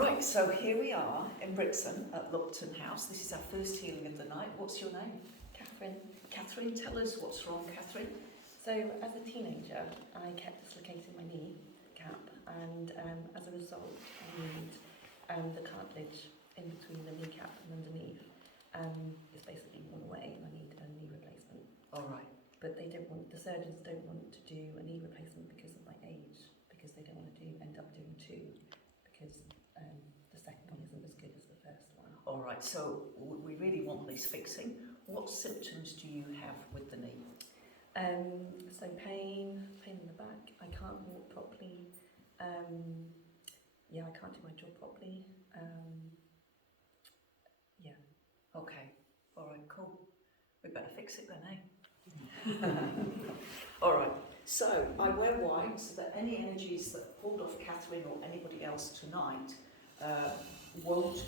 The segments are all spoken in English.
Right, so here we are in Brixham at Lupton House. This is our first healing of the night. What's your name? Catherine. Catherine, tell us what's wrong, Catherine. So as a teenager, I kept dislocating my knee cap, and as a result, I need the cartilage in between the kneecap and underneath is basically worn away, and I need a knee replacement. All right. But the surgeons don't want to do a knee replacement because of my age, because they don't want to end up doing two, because the second one isn't as good as the first one. All right, so we really want this fixing. What symptoms do you have with the knee? So pain in the back. I can't walk properly. I can't do my job properly. Okay, all right, cool. We better fix it then, eh? All right, so I wear white so that any energies that pulled off Catherine or anybody else tonight won't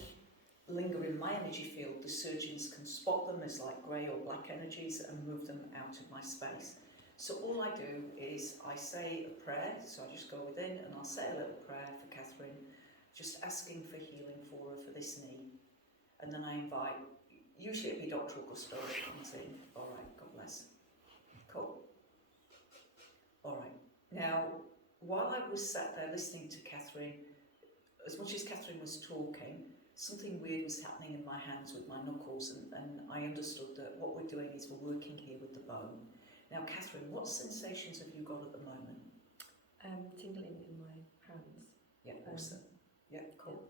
linger in my energy field. The surgeons can spot them as like grey or black energies and move them out of my space. So all I do is I say a prayer, so I just go within and I'll say a little prayer for Catherine, just asking for healing for her for this knee. And then I invite, usually it'd be Dr. Augusto that comes in. All right, God bless. Cool. All right. Now, while I was sat there listening to Catherine, as much as Catherine was talking, something weird was happening in my hands with my knuckles, and I understood that what we're doing is we're working here with the bone. Now, Catherine, what sensations have you got at the moment? Tingling in my hands. Yeah, awesome. Yeah, cool.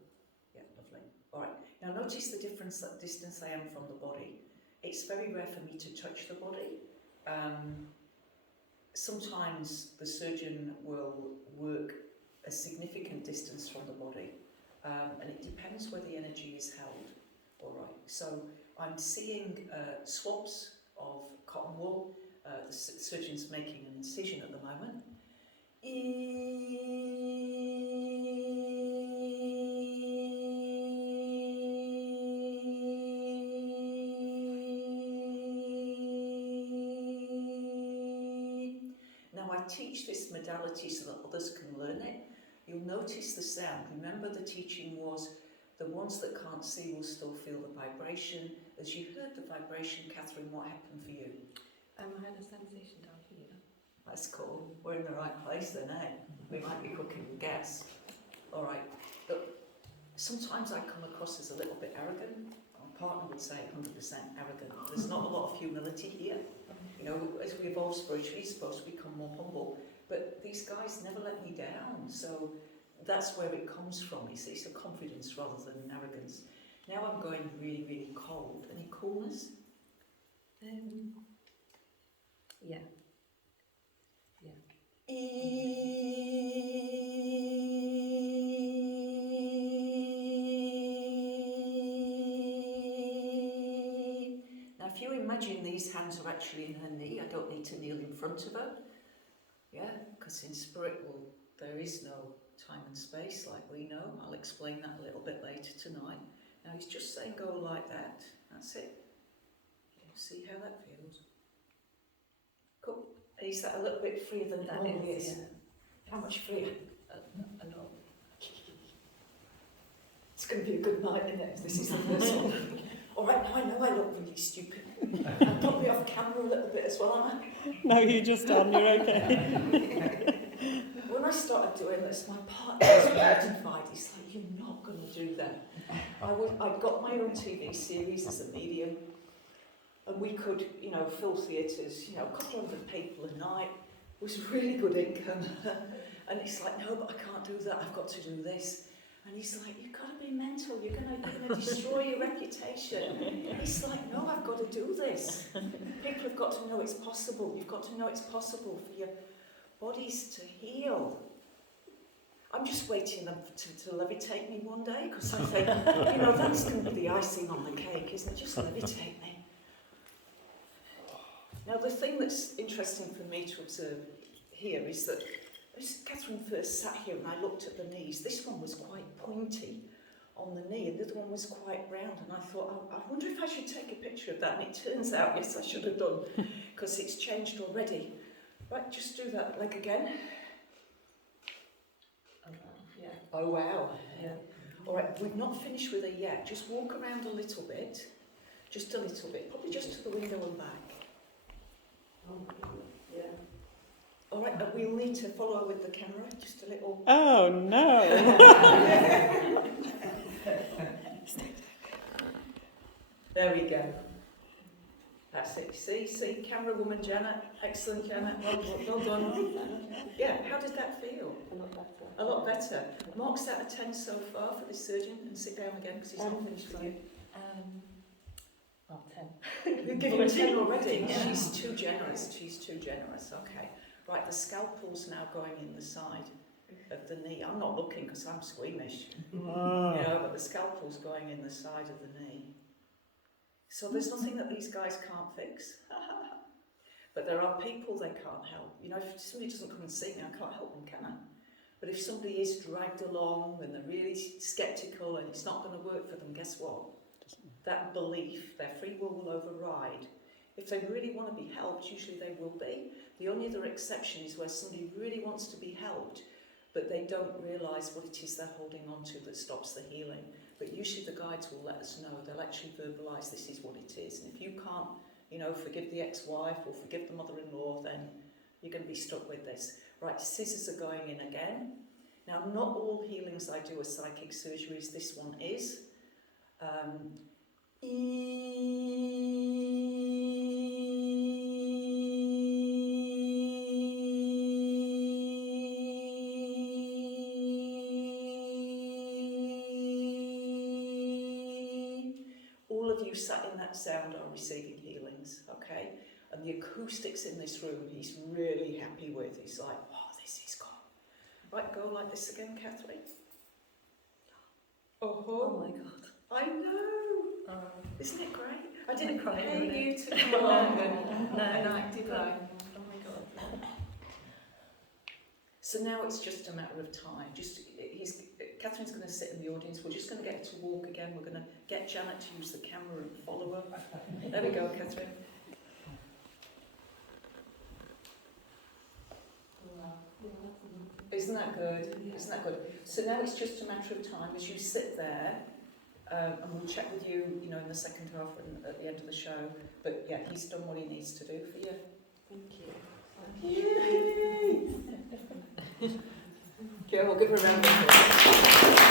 Yeah, lovely. All right. Now, notice the distance I am from the body. It's very rare for me to touch the body. Sometimes the surgeon will work a significant distance from the body, and it depends where the energy is held. All right, so I'm seeing swabs of cotton wool. The surgeon's making an incision at the moment. Now I teach this modality so that others can learn it. You'll notice the sound. Remember, the teaching was the ones that can't see will still feel the vibration. As you heard the vibration, Catherine, what happened for you? I had a sensation down here. That's cool. We're in the right place then, eh? We might be cooking with gas. All right. But sometimes I come across as a little bit arrogant. My partner would say 100% arrogant. There's not a lot of humility here. You know, as we evolve spiritually, you're supposed to become more humble. But these guys never let me down. So that's where it comes from. It's a confidence rather than arrogance. Now I'm going really, really cold. Any coolness? Yeah. Now if you imagine these hands are actually in her knee, I don't need to kneel in front of her. Yeah, because in spirit, there is no time and space like we know. I'll explain that a little bit later tonight. Now he's just saying go like that. That's it. See how that feels? Cool. Is that a little bit freer than that is? Yeah. How much freer? A lot. It's going to be a good night, isn't it? This is the first one. All right, now I know I look really stupid. I'm probably off camera a little bit as well, am I? No, you're just on, you're okay. When I started doing this, my partner was mortified. He's like, you're not going to do that. I'd got my own TV series as a medium, and we could, fill theatres, a couple hundred people a night. It was really good income. And it's like, no, but I can't do that. I've got to do this. And he's like, you've got to be mental. You're gonna destroy your reputation. And it's like, no, I've got to do this. People have got to know it's possible. You've got to know it's possible for your bodies to heal. I'm just waiting them to levitate me one day, because I think, that's going to be the icing on the cake, isn't it? Just levitate me. Now, the thing that's interesting for me to observe here is that as Catherine first sat here and I looked at the knees, this one was quite pointy on the knee and the other one was quite round, and I thought, I wonder if I should take a picture of that, and it turns out, yes, I should have done, because it's changed already. Right, just do that leg again. Yeah. Oh, wow. Yeah. All right, we've not finished with her yet. Just walk around a little bit. Just a little bit. Probably just to the window and back. Yeah. All right, and we'll need to follow her with the camera. Just a little... Oh, no. There we go. That's it. See, camera woman Janet. Excellent, Janet. Well done. Yeah, how did that feel? A lot better. A lot better. Marks out of 10 so far for this surgeon, and sit down again because he's not finished with you. 10. You're giving 10 already. Yeah. She's too generous. Okay. Right, the scalpel's now going in the side of the knee. I'm not looking because I'm squeamish. But the scalpel's going in the side of the knee. So there's nothing that these guys can't fix. But there are people they can't help. If somebody doesn't come and see me, I can't help them, can I? But if somebody is dragged along and they're really sceptical and it's not going to work for them, guess what? That belief, their free will override. If they really want to be helped, usually they will be. The only other exception is where somebody really wants to be helped, but they don't realise what it is they're holding on to that stops the healing. But usually the guides will let us know. They'll actually verbalise this is what it is. And if you can't, forgive the ex-wife or forgive the mother-in-law, then you're going to be stuck with this. Right, scissors are going in again. Now, not all healings I do are psychic surgeries. This one is. All of you sat in that sound are receiving healings, okay? And the acoustics in this room, he's really happy with. He's like, oh, this is gone. Right, go like this again, Catherine. Oh my God. I know. Isn't it great? I didn't cry, pay didn't you to come along and act, did I? Oh my God. So now it's just a matter of time. Catherine's going to sit in the audience. We're just going to get her to walk again. We're going to get Janet to use the camera and follow her. There we go, Catherine. Isn't that good? Isn't that good? So now it's just a matter of time as you sit there, and we'll check with you, in the second half and at the end of the show. But yeah, he's done what he needs to do for you. Thank you. Yay! Yeah, we'll give her a round of applause.